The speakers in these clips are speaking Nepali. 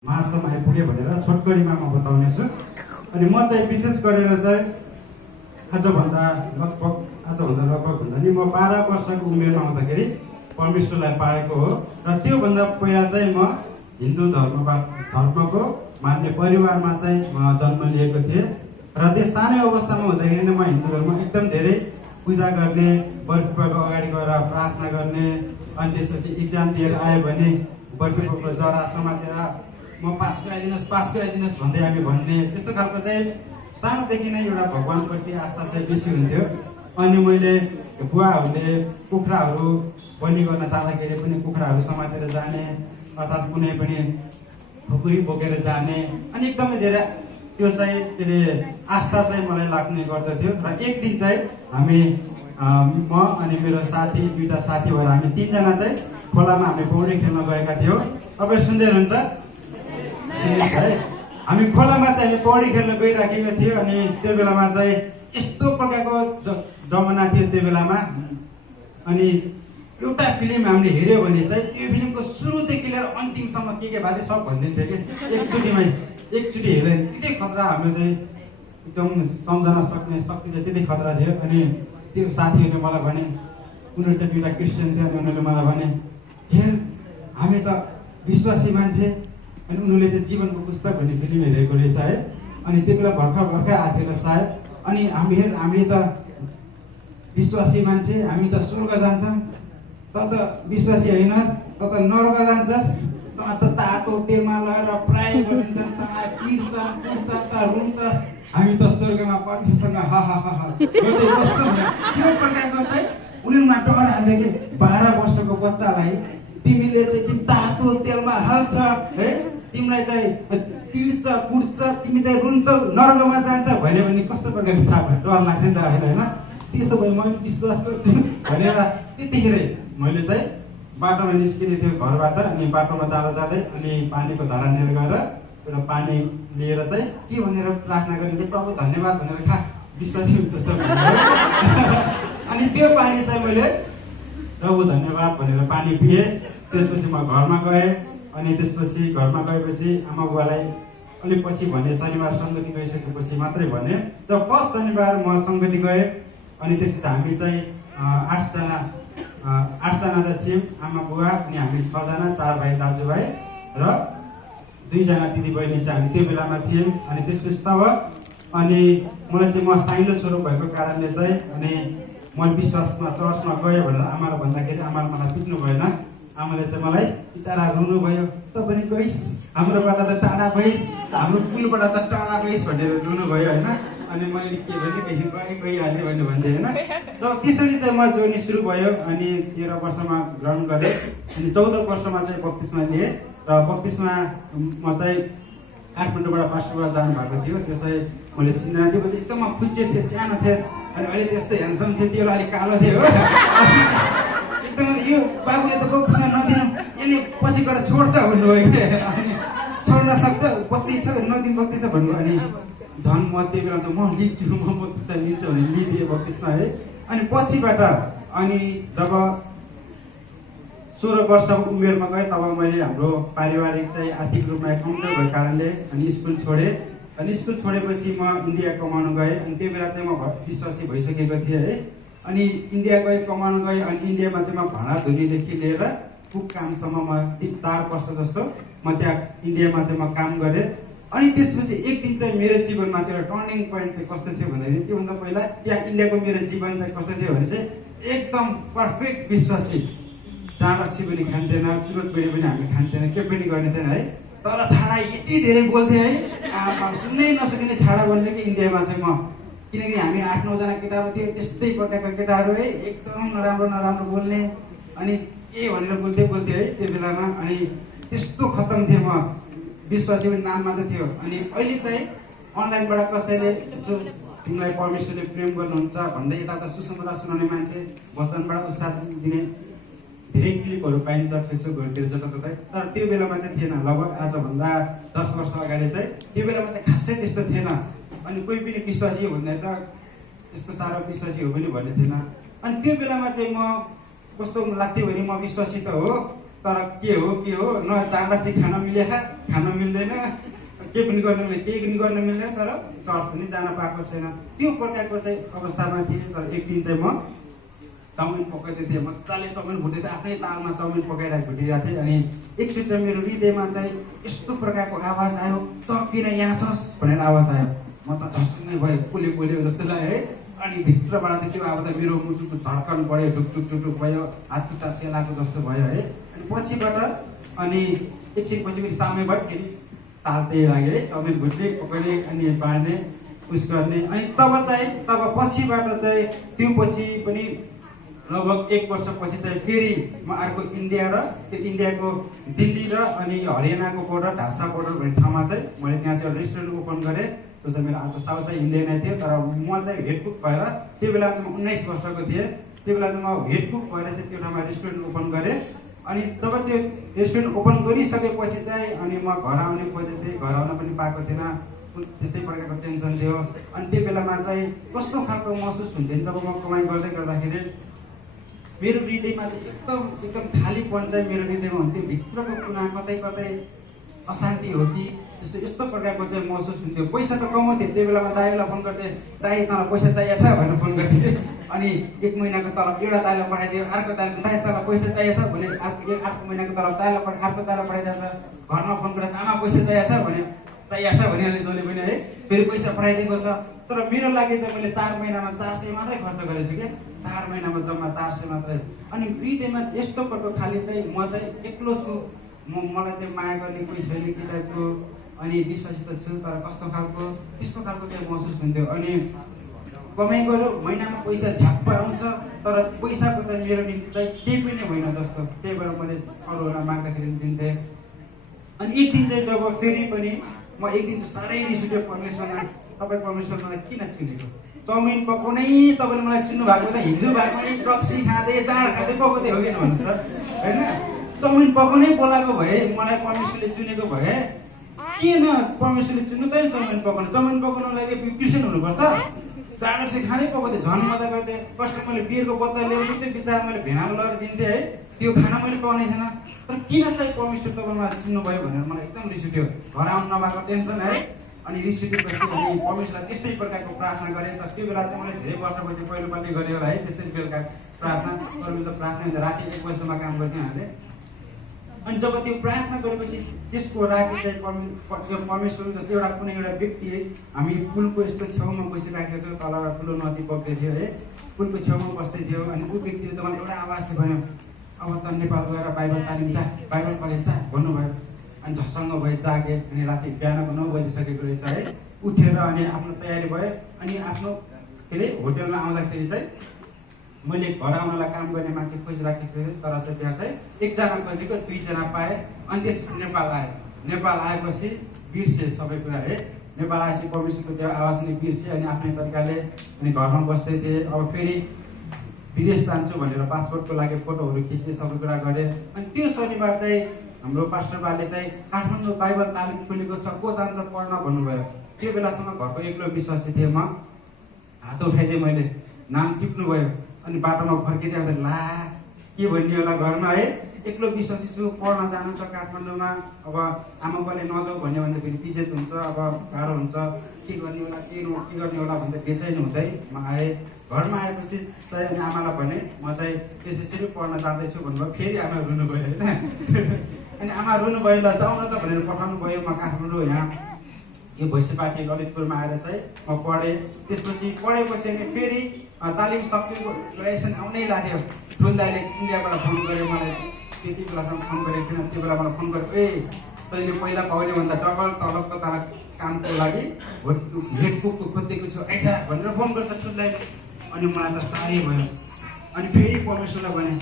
मासम्म आइपुगे भनेर छोटकरीमा म बताउनेछु। अनि म चाहिँ विशेष गरेर चाहिँ आजभन्दा लगभग भन्दा नि म 12 वर्षको उमेरमा हुँदाखेरि परमेश्वरलाई पाएको हो। र त्योभन्दा पहिला चाहिँ म हिन्दू धर्मको मान्ने परिवारमा चाहिँ जन्म लिएको थिएँ। र त्यो सानै अवस्थामा हुँदाखेरि नै म हिन्दू धर्म एकदम धेरै पूजा गर्ने, बर्फीको अगाडि गएर प्रार्थना गर्ने, अनि त्यसपछि इक्जाम दिएर आयो भने बर्फीको जरा समातेर म पास गराइदिनुहोस् भन्दै हामी भन्ने, त्यस्तो खालको चाहिँ सानोदेखि नै एउटा भगवान्प्रति आस्था चाहिँ बेसी हुन्थ्यो। अनि मैले बुवाहरूले कुखुराहरू बलि गर्न जाँदाखेरि पनि कुखुराहरू समातेर जाने, अर्थात् कुनै पनि खुकुरी बोकेर जाने, अनि एकदमै धेरै त्यो चाहिँ आस्था चाहिँ मलाई लाग्ने गर्दथ्यो। र एक दिन चाहिँ हामी म अनि मेरो साथी, दुईटा साथी भएर हामी 3 जना चाहिँ खोलामा हामी पौडी खेल्न गएका थियौँ। तपाईँ सुन्दै हुनुहुन्छ है? हामी खोलामा चाहिँ हामी पौडी खेल्न गइराखेका थियौँ। अनि त्यो बेलामा चाहिँ यस्तो प्रकारको जमाना थियो त्यो बेलामा। अनि एउटा फिल्म हामीले हेऱ्यो भने चाहिँ त्यो फिल्मको सुरुदेखि लिएर अन्तिमसम्म के बारे सब भनिदिन्थ्यो कि एकचोटि हेर्दै त्यति खतरा। हाम्रो चाहिँ एकदम सम्झन सक्ने शक्ति चाहिँ त्यति खतरा थियो। अनि त्यो साथीहरूले मलाई भने, उनीहरू चाहिँ 2टा क्रिस्चियन थियो, अनि उनीहरूले मलाई भने, हेर हामी त विश्वासी मान्छे, अनि उनीहरूले चाहिँ जीवनको पुस्तक भन्ने फिल्म हेरेको रहेछ है। अनि त्यो बेला भर्खर आएको थियो सायद। अनि हामीले त विश्वासी मान्छे, हामी त स्वर्ग जान्छौँ, त विश्वासी होइनस्, त नर्क जान्छस्, त तातो तेलमा लगाएर प्राय गरिन्छन्, त पिट्छ कुट्छ, त रुन्छस्, हामी त स्वर्गमा परमेश्वरसँग त्यो प्रकारको चाहिँ उनीहरूमा डर हाल्यो कि 12 वर्षको बच्चालाई तिमीले चाहिँ तिमी तातो तेलमा हाल्छ है, तिमीलाई चाहिँ पिट्छ कुट्छ, तिमी चाहिँ रुन्छौ, नर्कमा जान्छ भन्यो भने कस्तो प्रकारको छाप डर लाग्छ नि त आफूलाई होइन। त्यसो भए म विश्वास गर्छु भनेर त्यतिखेरै मैले चाहिँ बाटोमा निस्किने थियो घरबाट। अनि बाटोमा जाँदै अनि पानीको धारा लिएर गएर एउटा पानी लिएर चाहिँ के भनेर प्रार्थना गर्ने, प्रभु धन्यवाद भनेर विश्वासी हुन्छ जस्तो अनि त्यो पानी चाहिँ मैले प्रभु धन्यवाद भनेर पानी पिएँ। त्यसपछि म घरमा गएँ। अनि त्यसपछि घरमा गएपछि आमा बुवालाई अलिक पछि भने, शनिबार सङ्गति गइसकेपछि मात्रै भने। जब फर्स्ट शनिबार म सङ्गति गएँ, अनि त्यसपछि हामी चाहिँ 8 जना चाहिँ थियौँ, आमा बुवा, अनि हामी 6 जना, 4 भाइ दाजुभाइ र 2 जना दिदी बहिनी चाहिँ हामी त्यो बेलामा थियौँ। अनि त्यसपछि तब अनि मलाई चाहिँ म साइलो छोरो भएको कारणले चाहिँ अनि मैले विश्वासमा चर्चमा गएँ भनेर आमालाई भन्दाखेरि आमाले मलाई पिट्नु भएन। आमाले चाहिँ मलाई बिचारा रुनु भयो, त पनि गइस्, हाम्रोबाट त टाढा गइस्, हाम्रो पुलबाट त टाढा गइस् भनेर रुनु भयो होइन। अनि मैले के भने गइहालेँ भने भन्थेँ होइन। त त्यसरी चाहिँ म जोड्ने सुरु भयो। अनि 13 वर्षमा ग्रहण गरेँ। अनि 14 वर्षमा चाहिँ बत्तिसमा लिएँ। र बत्तिसमा म चाहिँ काठमाडौँबाट पास्टरबाट जानु भएको थियो। त्यो चाहिँ मैले चिन्दैन, त्यो चाहिँ एकदम खुच्चे थिएँ, सानो थिएँ। अनि अहिले त्यस्तो ह्यान्डसम थियो, त्यो अलिक कालो थियो हो। एकदम यो बाबुले त बत्तिसमा नदिनु, यसले पछि गएर छोड्छ भन्नुभयो कि, अनि छोड्न सक्छ, बत्ती छ नदिनु बत्तिस भन्नु। अनि झन् म त्यो बेला चाहिँ म लिन्छु, म बत्तिसमा लिन्छु भने लिदिएँ बत्तिसमा है। अनि पछिबाट अनि जब 16 वर्षको उमेरमा गएँ, तब मैले हाम्रो पारिवारिक चाहिँ आर्थिक रूपमा कमजोर भएको कारणले अनि स्कुल छोडेँ। अनि स्कुल छोडेपछि म इन्डिया कमाउनु गएँ। अनि त्यो बेला चाहिँ म विश्वासी भइसकेको थिएँ है। अनि इन्डिया कमाउनु गएँ। अनि इन्डियामा चाहिँ म भाँडाधुरीदेखि लिएर कुक कामसम्म म 4 वर्ष जस्तो म त्यहाँ इन्डियामा चाहिँ म काम गरेँ। अनि त्यसपछि एक दिन चाहिँ मेरो जीवनमा चाहिँ एउटा टर्निङ पोइन्ट चाहिँ कस्तो थियो भन्दाखेरि, त्योभन्दा पहिला त्यहाँ इन्डियाको मेरो जीवन चाहिँ कस्तो थियो भने चाहिँ एकदम पर्फेक्ट विश्वासी, जहाँ रक्सी पनि खान्थेन, चुरोट बेडी पनि हामी खान्थेन, के पनि गर्ने थिएन है। तर छाडा यति धेरै बोल्थेँ है, सुन्नै नसकिने छाडा बोल्ने कि इन्डियामा चाहिँ म। किनकि हामी 8-9 जना केटाहरू थियो, त्यस्तै प्रकारका केटाहरू है, एकदम नराम्रो बोल्ने, अनि के भनेर बोल्थेँ है त्यो बेलामा। अनि त्यस्तो खत्तम थिएँ म, विश्वासी पनि नाम मात्र थियो। अनि अहिले चाहिँ अनलाइनबाट कसैले यसो तिमीलाई परमेश्वरले प्रेम गर्नुहुन्छ भन्दै यता सुसमाचार सुनाउने मान्छे, वचनबाट उत्साह दिने धेरै क्लिपहरू पाइन्छ फेसबुकहरूतिर जताततै। तर त्यो बेलामा चाहिँ थिएन। लगभग आजभन्दा 10 वर्ष अगाडि चाहिँ त्यो बेलामा चाहिँ खासै त्यस्तो थिएन। अनि कोही पनि विश्वासी हो भन्दा त त्यस्तो साह्रो विश्वासी हो पनि भन्ने थिएन। अनि त्यो बेलामा चाहिँ म कस्तो लाग्थ्यो भने म विश्वासी त हो, तर के हो न जाँदा चाहिँ खान मिल्दैन, के पनि गर्न मिल्दैन, केही पनि गर्न मिल्दैन, तर चर्च पनि जान पाएको छैन। त्यो प्रकारको चाहिँ अवस्थामा थिएँ। तर एक दिन चाहिँ म चाउमिन पकाउँदै थिएँ, मजाले चाउमिन भुट्दै थिएँ, आफ्नै तालमा चाउमिन पकाइरहेको भुटिरहेको थिएँ। अनि एकचोटि चाहिँ मेरो हृदयमा चाहिँ यस्तो प्रकारको आवाज आयो, त किन यहाँ छस् भनेर आवाज आयो। म त झस्कै भयो, पोल्यो जस्तो लाग्यो है। अनि भित्रबाट चाहिँ त्यो आवाज मेरो मुटुको धड्कन बढ्यो, ढुकढुक भयो, हात खुट्टा सेलाएको जस्तो भयो है। अनि पछिबाट अनि एकछिन पछि फेरि सामै भयो, फेरि ताल त्यही लाग्यो है, चाउमिन भुट्ने पकाउने अनि बाँड्ने उस गर्ने। अनि तब पछिबाट चाहिँ त्यो पछि पनि लगभग 1 वर्षपछि चाहिँ फेरि म अर्को इन्डिया र त्यो इन्डियाको दिल्ली र अनि हरियाणाको बोर्डर, ढासा बोर्डर भन्ने ठाउँमा चाहिँ मैले त्यहाँ चाहिँ एउटा रेस्टुरेन्ट ओपन गरेँ। त्यो चाहिँ मेरो अर्को साउथ चाहिँ इन्डिया नै थियो, तर म चाहिँ हेड कुक भएर त्यो बेला चाहिँ म 19 वर्षको थिएँ। त्यो बेला चाहिँ म हेड कुक भएर चाहिँ त्यो ठाउँमा रेस्टुरेन्ट ओपन गरेँ। अनि तब त्यो रेस्टुरेन्ट ओपन गरिसकेपछि चाहिँ अनि म घर आउने खोजेको थिएँ, घर आउन पनि पाएको थिएन, त्यस्तै प्रकारको टेन्सन थियो। अनि त्यो बेलामा चाहिँ कस्तो खालको महसुस हुन्थ्यो जब म कमाइ गर्दै गर्दाखेरि मेरो हृदयमा चाहिँ एकदम खालीपन चाहिँ मेरो हृदयमा हुन्थ्यो। भित्रको कुना कतै अशान्ति हो कि यस्तो प्रकारको चाहिँ महसुस हुन्थ्यो। पैसा त कमाउँथेँ, त्यो बेलामा दाइलाई फोन गर्थेँ, दाइ तँलाई पैसा चाहिएको छ भनेर फोन गर्थेँ। अनि 1 महिनाको तलब एउटा दाइलाई पठाइदियो, अर्को दाइले दाइ तँलाई पैसा चाहिएको छ भने अर्को महिनाको तलब दाइलाई अर्को दाइलाई पठाइदिएको छ। घरमा फोन गरेर आमा पैसा चाहिएको छ भने भनिहाल्ने जसले पनि है, फेरि पैसा पठाइदिएको छ। तर मेरो लागि चाहिँ मैले 4 महिनामा 400 मात्रै खर्च गरेछु क्या, 4 महिनामा जम्मा 400 मात्रै। अनि हृदयमा यस्तो प्रकारको खाली चाहिँ म चाहिँ एक्लो छु, मलाई चाहिँ माया गर्ने कोही छैन कि टाइपको, अनि विश्वासित छु तर कस्तो खालको त्यस्तो खालको चाहिँ महसुस हुन्थ्यो। अनि कमाइ गऱ्यो, महिनामा पैसा झ्याप्प आउँछ, तर पैसाको चाहिँ मेरो निम्ति चाहिँ केही पनि होइन जस्तो। त्यही भएर मैले अरूहरूलाई माग्दाखेरि दिन्थेँ। अनि एक दिन चाहिँ जब फेरि पनि म एक दिन चाहिँ साह्रै रिस उठ्यो परमेश्वरमा, तपाईँ परमेश्वर मलाई किन चुनेको? चाउमिन पकाउनै तपाईँले मलाई चुन्नु भएको त हिन्दू भएको नि रक्सी खाँदै जाँड खाँदै पकाउँदै हो कि भन्नुहोस् त, होइन? चाउमिन पकाउनै बोलाएको भए, मलाई परमेश्वरले चुनेको भए किन परमेश्वरले चुन्नु त? चाउमिन पकाउनु लागि क्रिस्चियन हुनुपर्छ? जाँड चाहिँ खाँदै पकाउँथेँ, झन् मजा गर्थेँ। कस्तो मैले बियरको बोतल ल्याउनु थिएँ, बिचरा मैले भेनालो लगेर दिन्थेँ है, त्यो खाना मैले पाउने थिएन। तर किन चाहिँ परमेश्वर तपाईँलाई चिन्नु भयो भनेर मलाई एकदम रिस उठ्यो। घर आउनु नभएको टेन्सन है। अनि रिस उठेपछि अनि परमेश्वरलाई त्यस्तै प्रकारको प्रार्थना गरेँ। तर त्यो बेला चाहिँ मैले धेरै वर्षपछि पहिलोपल्ट गरेँ होला है, त्यस्तै बेलुका प्रार्थना परमेश्वर प्रार्थना राति 1 बजीसम्म काम गर्थेँ हामीले। अनि जब त्यो प्रार्थना गरेपछि त्यसको राति चाहिँ परमेश्वर जस्तो कुनै एउटा व्यक्ति हामी पुलको यस्तो छेउमा बसिराखेको छ, तल ठुलो नदी बग्दै थियो है, पुलको छेउमा बस्दै थियो। अनि ऊ व्यक्तिले त मलाई एउटा आवाज भन्यो, अब त नेपाल गएर बाइबल तालिम जा, बाइबल कलेज जा भन्नुभयो। अनि झस्सँग भयो, जागेँ। अनि राति बिहानको 9 बजिसकेको रहेछ है। उठेर अनि आफ्नो तयारी भयो। अनि आफ्नो के अरे होटेलमा आउँदाखेरि चाहिँ मैले घर आउनलाई काम गर्ने मान्छे खोजिराखेको थिएँ, तर चाहिँ त्यहाँ चाहिँ 1 जना खोजेको, 2 जना पाएँ। अनि त्यसपछि नेपाल आएपछि बिर्सेँ सबै कुरा है। नेपाल आएपछि परमेश्वरको त्यो आवाज नै बिर्सेँ। अनि आफ्नै तरिकाले अनि घरमा बस्दै थिएँ। अब फेरि विदेश जान्छु भनेर पासपोर्टको लागि फोटोहरू खिच्ने सबै कुरा गरेँ। अनि त्यो शनिबार चाहिँ हाम्रो पास्टर बाले चाहिँ काठमाडौँ बाइबल तालिम खुलेको छ, को जान्छ पढ्न भन्नुभयो। त्यो बेलासम्म घरको एक्लो विश्वासी थिएँ म। हात उठाइदिएँ मैले, नाम टिप्नु भयो। अनि बाटोमा फर्किँदै आउँदा ला के भन्ने होला घरमा है, एक्लो विश्वासी छु, पढ्न जानु छ काठमाडौँमा। अब आमा बाले नजाऊ भन्यो भने फेरि पिछेत हुन्छ, अब गाह्रो हुन्छ, के गर्ने होला भन्दा बेचैन हुँदै म आएँ। घरमा आएपछि चाहिँ अनि आमालाई भने म चाहिँ त्यसरी पढ्न जाँदैछु भन्नुभयो। फेरि आमा रुनु गयो होइन। अनि आमा रुनु भयो, ल जाउँ न त भनेर पठाउनु भयो। म काठमाडौँ यहाँ यो भैँसीपाटी ललितपुरमा आएर चाहिँ म पढेँ। त्यसपछि पढेपछि अनि फेरि तालिम सकिएको ग्रेजुएसन आउनै लाग्यो। ठुल दाइले इन्डियाबाट फोन गऱ्यो मलाई, त्यति बेलासम्म फोन गरेको थिएन। त्यो बेला मलाई फोन गर्यो, ए तैँले पहिला पाउनेभन्दा डबल तलबको तल कामको लागि हेड कुकको खोजेको छु आइज भनेर फोन गर्छ ठुल दाइले। अनि मलाई त साह्रै भयो। अनि फेरि परमेश्वरलाई भने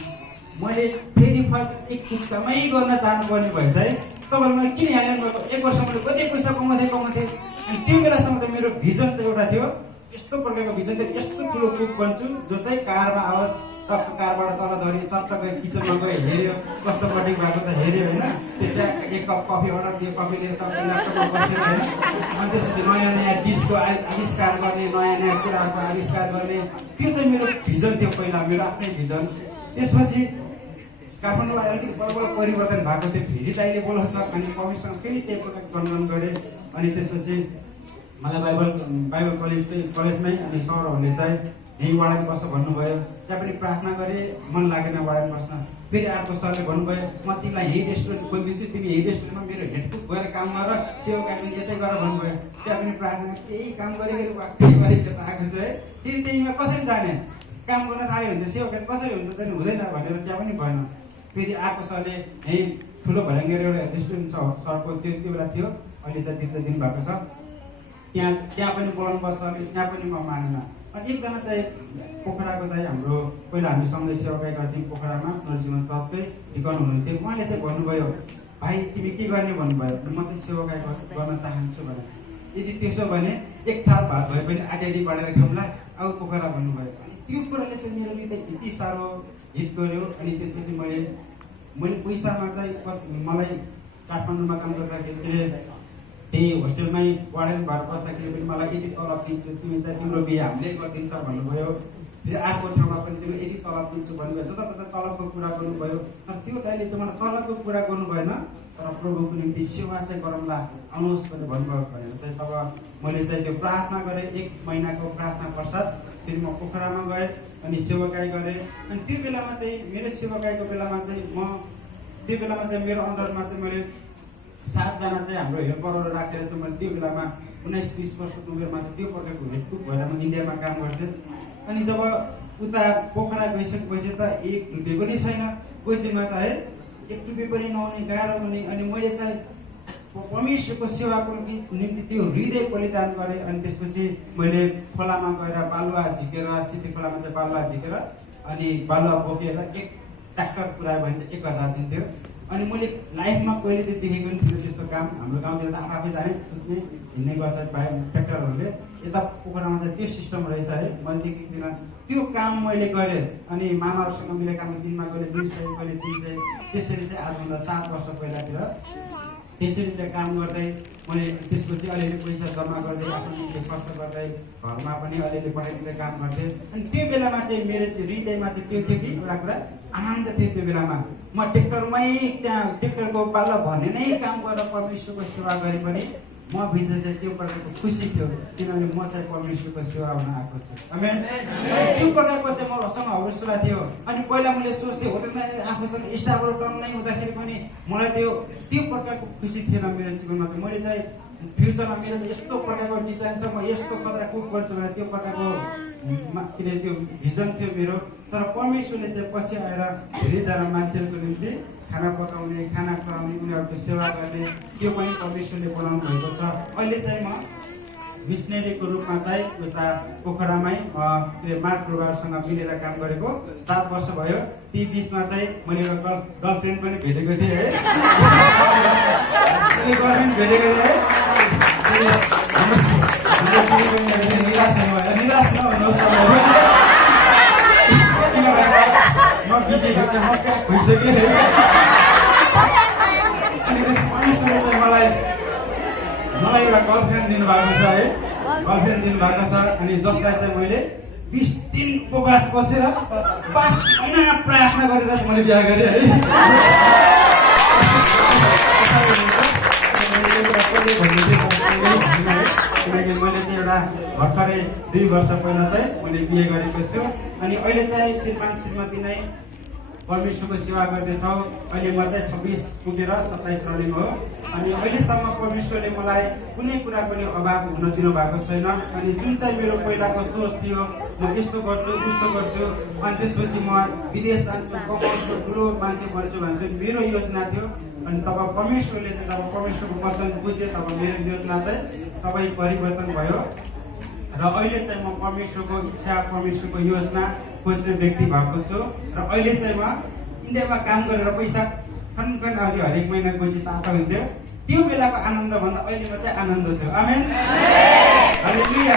मैले फेरि फर्स्ट एक कुकमै गर्न जानुपर्ने भए चाहिँ तपाईँले मलाई किन ह्यान्ड गर्नु? 1 वर्ष मैले कति पैसा कमाउँथेँ। अनि त्यो बेलासम्म त मेरो भिजन चाहिँ एउटा थियो, यस्तो प्रकारको भिजन थियो, यस्तो ठुलो कुक बन्छु जो चाहिँ कारमा आओस्, टक्क कारबाट तल झरी चट्ट गयो, किचनमा गयो, हेऱ्यो कस्तो कटिङ भएको छ हेऱ्यो होइन। त्यसमा 1 कप कफी अर्डर दियो, कफी लिएर टक्क ल्यापटपमा बसेर होइन। अनि त्यसपछि नयाँ डिसको आविष्कार गर्ने, नयाँ कुराहरूको आविष्कार गर्ने, त्यो चाहिँ मेरो भिजन थियो पहिला, मेरो आफ्नै भिजन। त्यसपछि काठमाडौँमा अलिकति बल परिवर्तन भएको थियो, फेरि दाइले बोलाउँछ अनि पवित्रसँग फेरि त्यही प्रकारको गणगन गरेँ। अनि त्यसपछि मलाई बाइबल कलेजमै अनि सरहरूले चाहिँ यहीँ वार्डन बस्छ भन्नुभयो। त्यहाँ पनि प्रार्थना गरेँ, मन लागेन वार्डन बस्न। फेरि अर्को सरले भन्नुभयो म तिमीलाई यही रेस्टुरेन्ट खोलिदिन्छु, तिमी यही रेस्टुरेन्टमा मेरो हेडकुक गएर काम गर, सेवा काट्ने यतै गर भन्नुभयो। त्यहाँ पनि प्रार्थना केही काम गरेको वाक्कै गरेको त आएको छु है। फेरि त्यहीमा कसरी जाने, काम गर्न थाल्यो भने त सेवा काट कसरी हुन्छ त हुँदैन भनेर त्यहाँ पनि भएन। फेरि अर्को सरले यहीँ ठुलो भल्याङ्गेर एउटा रेस्टुरेन्ट छ सरको, त्यो बेला थियो, अहिले चाहिँ दिर्ता दिनुभएको छ। त्यहाँ पनि बोलाउनु पर्छ, त्यहाँ पनि म मानेन। अनि एकजना चाहिँ पोखराको चाहिँ हाम्रो पहिला हामी सँगै सेवाकाई गर्थ्यौँ पोखरामा, नरजीवन चर्चकै ढिकन हुनुहुन्थ्यो। उहाँले चाहिँ भन्नुभयो भाइ तिमी के गर्ने भन्नुभयो। म चाहिँ सेवाकाई गर्न चाहन्छु भने, यदि त्यसो भने एक थाल भात भए पनि आधी बढेर खाउँला अब पोखरा भन्नुभयो। अनि त्यो कुराले चाहिँ मेरो हृदय यति साह्रो हिट गर्यो। अनि त्यसपछि मैले पैसामा चाहिँ मलाई काठमाडौँमा काम गर्दाखेरि त्यही होस्टेलमै वार्डन भएर बस्दाखेरि पनि मलाई यति तलब दिन्छु, तिमी चाहिँ तिम्रो बिहे हामीले गरिदिन्छ भन्नुभयो। फेरि अर्को ठाउँमा पनि तिमी यति तलब दिन्छु भन्नुभयो। जता तलबको कुरा गर्नुभयो। तर त्यो दाइले चाहिँ मलाई तलबको कुरा गर्नु भएन, तर प्रभुको निम्ति सेवा चाहिँ गरौँला आउनुहोस् भनेर भन्नुभयो। भनेर चाहिँ तब मैले चाहिँ त्यो प्रार्थना गरेँ। 1 महिनाको प्रार्थना पश्चात फेरि म पोखरामा गएँ अनि सेवाकाई गरेँ। अनि त्यो बेलामा चाहिँ मेरो सेवाकाईको बेलामा चाहिँ त्यो बेलामा चाहिँ मेरो अन्डरमा चाहिँ मैले 7 जना चाहिँ हाम्रो हेल्परहरू राखेर चाहिँ मैले त्यो बेलामा 19-20 वर्षको उमेरमा चाहिँ त्यो प्रकारको हेडकुक भएर म इन्डियामा काम गर्थेँ। अनि जब उता पोखरा गइसकेपछि त 1 रुपियाँ पनि छैन, कोइचीमा त है 1 रुपियाँ पनि नहुने, गाह्रो हुने। अनि मैले चाहिँ परमेश्वरको सेवाको निम्ति त्यो हृदय बलिदान गरेँ। अनि त्यसपछि मैले खोलामा गएर बालुवा झिकेर, सिटी खोलामा चाहिँ बालुवा झिकेर अनि बालुवा बोकेर 1 ट्र्याक्टर पुऱ्यायो भने चाहिँ 1000 दिन्थ्यो। अनि मैले लाइफमा कहिले त देखेको पनि थिएन त्यस्तो काम। हाम्रो गाउँतिर त आफै जाने कुद्ने हिँड्ने गर्छ ट्र्याक्टरहरूले। यता पोखरामा चाहिँ त्यो सिस्टम रहेछ है, मैले देखेको थिइनँ। त्यो काम मैले गरेँ। अनि मामाहरूसँग मिलेर काम दिनमा कहिले 200 कहिले 300, त्यसरी चाहिँ आजभन्दा 7 वर्ष पहिलातिर त्यसरी चाहिँ काम गर्दै मैले त्यसपछि अलिअलि पैसा जम्मा गर्दै आफ्नो निम्ति खर्च गर्दै घरमा पनि अलिअलि पठाइदिँदै काम गर्थेँ। अनि त्यो बेलामा चाहिँ मेरो हृदयमा चाहिँ त्यो थियो कि एउटा कुरा आनन्द थियो। त्यो बेलामा म ट्र्याक्टरमै त्यहाँ ट्र्याक्टरको पाल्ला भन्ने नै काम गरेर परमेश्वरको सेवा गरे पनि म भित्र चाहिँ त्यो प्रकारको खुसी थियो, किनभने म चाहिँ परमेश्वरको सेवा हुन आएको छु। आमेन। त्यो प्रकारको चाहिँ मसँग हौसला थियो। अनि पहिला मैले सोच्थेँ होटलमा आफूसँग स्टाफहरू कम नै हुँदाखेरि पनि मलाई त्यो प्रकारको खुसी थिएन मेरो जीवनमा चाहिँ। मैले चाहिँ फ्युचरमा मेरो यस्तो प्रकारको डिजाइन छ, म यस्तो खतरा कुक गर्छु भनेर त्यो प्रकारको त्यो भिजन थियो मेरो। तर परमेश्वरले चाहिँ पछि आएर धेरैजना मान्छेहरूको निम्ति खाना पकाउने, खाना खुवाउने, उनीहरूको सेवा गर्ने त्यो पनि परमेश्वरले बनाउनु भएको छ। अहिले चाहिँ म मिसनरीको रूपमा चाहिँ उता पोखरामै मार्क प्रोग्रामसँग मिलेर काम गरेको 7 वर्ष भयो। ती बिचमा चाहिँ मैले एउटा गर्लफ्रेन्ड पनि भेटेको थिएँ है। गर्लफ्रेन्ड भेटेको थिएँ है। निराश नहुनुहोस् म बिजी भइसकेँ। मलाई एउटा गर्लफ्रेन्ड दिनुभएको छ है, गर्लफ्रेन्ड दिनुभएको छ। अनि जसलाई चाहिँ मैले 20 दिन उपवास बसेर 5 महिना प्रार्थना गरेर चाहिँ मैले बिहा गरेँ है। किनकि मैले चाहिँ एउटा भर्खरै 2 वर्ष पहिला चाहिँ मैले बिहे गरेको छु। अनि अहिले चाहिँ श्रीमान श्रीमती नै परमेश्वरको सेवा गर्दैछौँ। अहिले म चाहिँ 26 पुगेर 27 रनिङ हो। अनि अहिलेसम्म परमेश्वरले मलाई कुनै कुरा पनि अभाव हुन दिनु भएको छैन। अनि जुन चाहिँ मेरो पहिलाको सोच थियो म यस्तो गर्छु उस्तो गर्छु, अनि त्यसपछि म विदेश जान्छु, कमाउँछु, ठुलो मान्छे बन्छु भन्छु, मेरो योजना थियो। अनि तब परमेश्वरले चाहिँ जब परमेश्वरको वचन बुझे तब मेरो योजना चाहिँ सबै परिवर्तन भयो। र अहिले चाहिँ म परमेश्वरको इच्छा, परमेश्वरको योजना खोज्ने व्यक्ति भएको छु। र अहिले चाहिँ म इन्डियामा काम गरेर पैसा खनखन आउँथ्यो, हरेक महिना पैसा तातो हुन्थ्यो। त्यो बेलाको आनन्द भन्दा अहिले म चाहिँ आनन्द छु। आमेन। हालेलुया।